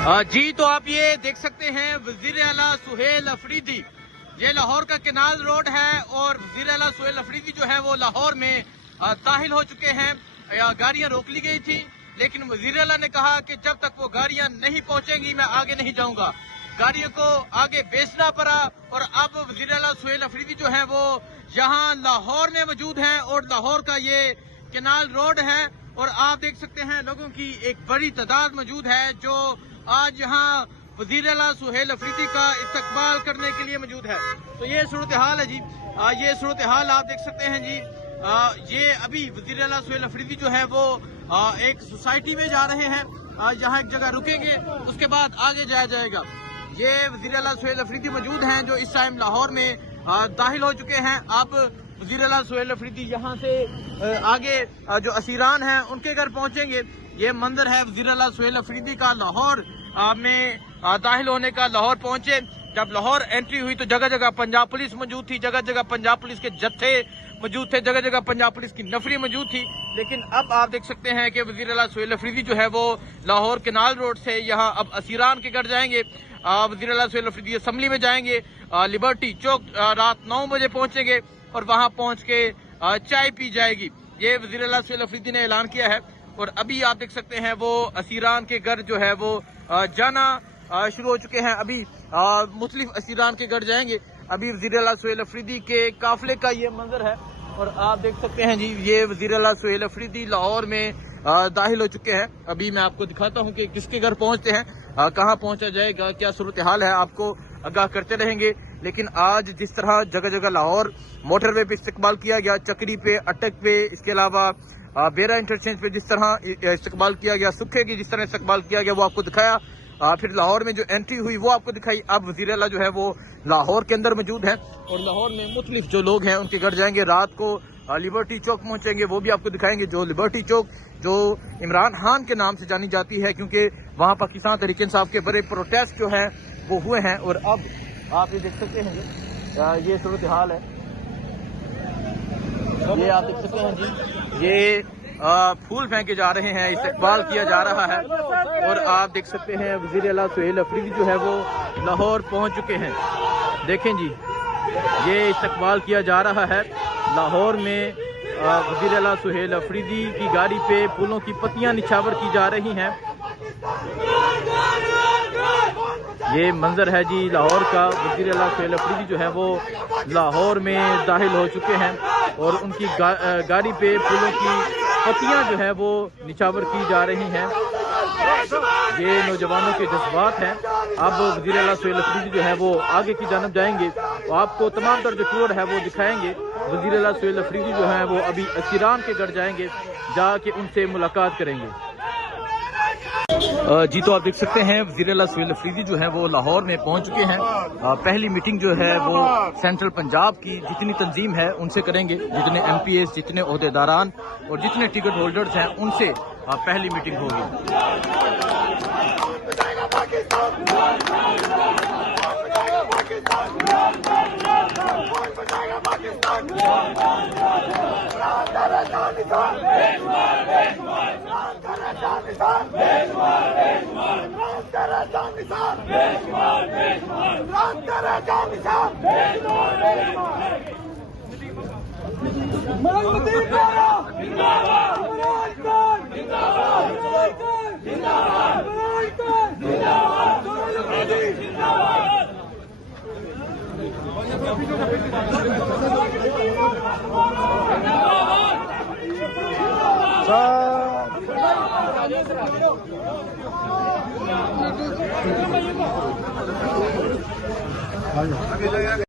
जी, तो आप ये देख सकते हैं वज़ीर आला सुहेल अफरीदी, ये लाहौर का केनाल रोड है और वज़ीर आला सुहेल अफरीदी जो है वो लाहौर में दाखिल हो चुके हैं। गाड़ियां रोक ली गई थी, लेकिन वज़ीर आला ने कहा कि जब तक वो गाड़ियां नहीं पहुंचेंगी मैं आगे नहीं जाऊंगा। गाड़ियों को आगे बेचना पड़ा और अब वज़ीर आला सुहेल अफरीदी जो है वो यहाँ लाहौर में मौजूद हैं और लाहौर का ये केनाल रोड है और आप देख सकते हैं लोगों की एक बड़ी तादाद मौजूद है जो आज यहाँ वज़ीर आला सुहेल अफरीदी का इस्तकबाल करने के लिए मौजूद है। तो ये सूरत हाल है जी, ये सूरत हाल आप देख सकते हैं जी। ये अभी वज़ीर आला सुहेल अफरीदी जो है वो एक सोसाइटी में जा रहे हैं, यहाँ एक जगह रुकेंगे, उसके बाद आगे जाया जाएगा। ये वज़ीर आला सुहेल अफरीदी मौजूद हैं जो इस टाइम लाहौर में दाखिल हो चुके हैं। अब वज़ीर आला सुहेल अफरीदी यहाँ से आगे जो असीरान हैं उनके घर पहुँचेंगे। ये मंजर है वज़ीर आला सुहेल अफरीदी का लाहौर में दाखिल होने का। लाहौर पहुंचे, जब लाहौर एंट्री हुई तो जगह जगह पंजाब पुलिस मौजूद थी, जगह जगह पंजाब पुलिस के जत्थे मौजूद थे, जगह जगह पंजाब पुलिस की नफरी मौजूद थी। लेकिन अब आप देख सकते हैं कि वज़ीर आला सुहेल अफरीदी जो है वो लाहौर केनाल रोड से यहाँ अब असीरान के घर जाएंगे। वज़ीर आला सुहेल अफरीदी असम्बली में जाएंगे, लिबर्टी चौक रात 9 बजे पहुंचेंगे और वहां पहुंच के चाय पी जाएगी। ये वज़ीर आला सुहेल अफरीदी ने ऐलान किया है और अभी आप देख सकते हैं वो असीरान के घर जो है वो जाना शुरू हो चुके हैं। अभी मुख्तलिफ असीरान के घर जाएंगे। अभी वज़ीर आला सुहेल अफरीदी के काफिले का ये मंजर है और आप देख सकते हैं जी, ये वज़ीर आला सुहेल अफरीदी लाहौर में दाखिल हो चुके हैं। अभी मैं आपको दिखाता हूं कि किसके घर पहुंचते हैं, कहां पहुंचा जाएगा, क्या सूरत हाल है, आपको आगाह करते रहेंगे। लेकिन आज जिस तरह जगह जगह लाहौर मोटरवे पे इस्तकबाल किया गया, चक्री पे, अटक पे, इसके अलावा बेरा इंटरचेंज पे जिस तरह इस्तकबाल किया गया, सुखे की जिस तरह इस्तकबाल किया गया वो आपको दिखाया। फिर लाहौर में जो एंट्री हुई वो आपको दिखाई। अब वज़ीर आला जो है वो लाहौर के अंदर मौजूद है और लाहौर में मुख्तलिफ जो लोग हैं उनके घर जाएंगे। रात को लिबर्टी चौक पहुंचेंगे, वो भी आपको दिखाएंगे। जो लिबर्टी चौक जो इमरान खान के नाम से जानी जाती है, क्योंकि वहाँ पाकिस्तान तहरीक इंसाफ के बड़े प्रोटेस्ट जो हैं वो हुए हैं। और अब आप ये देख सकते हैं ये सूरत हाल है, ये आप देख सकते हैं जी, ये फूल फेंके जा रहे हैं, इस्तकबाल किया जा रहा है और आप देख सकते हैं वज़ीर आला सुहेल अफरीदी जो है वो लाहौर पहुंच चुके हैं। देखें जी, ये इस्तकबाल किया जा रहा है लाहौर में। वज़ीर आला सुहेल अफरीदी की गाड़ी पे फूलों की पत्तियां निछावर की जा रही हैं। ये मंजर है जी लाहौर का। वज़ीर आला सुहेल अफरीदी जो है वो लाहौर में दाखिल हो चुके हैं और उनकी गाड़ी पे फूलों की पत्तियां जो है वो निछावर की जा रही हैं। ये नौजवानों के जज्बात हैं। अब वज़ीर आला सुहेल अफरीदी जो है वो आगे की जानब जाएंगे, तो आपको तमाम तर जो टूर है वो दिखाएंगे। वज़ीर आला सुहेल अफरीदी जो है वो अभी असीरान के घर जाएंगे, जाके उनसे मुलाकात करेंगे। जी, तो आप देख सकते हैं वज़ीर आला सुहेल अफरीदी जो है वो लाहौर में पहुंच चुके हैं। पहली मीटिंग जो है वो सेंट्रल पंजाब की जितनी तंजीम है उनसे करेंगे, जितने MPs, जितने ओहदेदारान और जितने टिकट होल्डर्स हैं उनसे पहली मीटिंग होगी।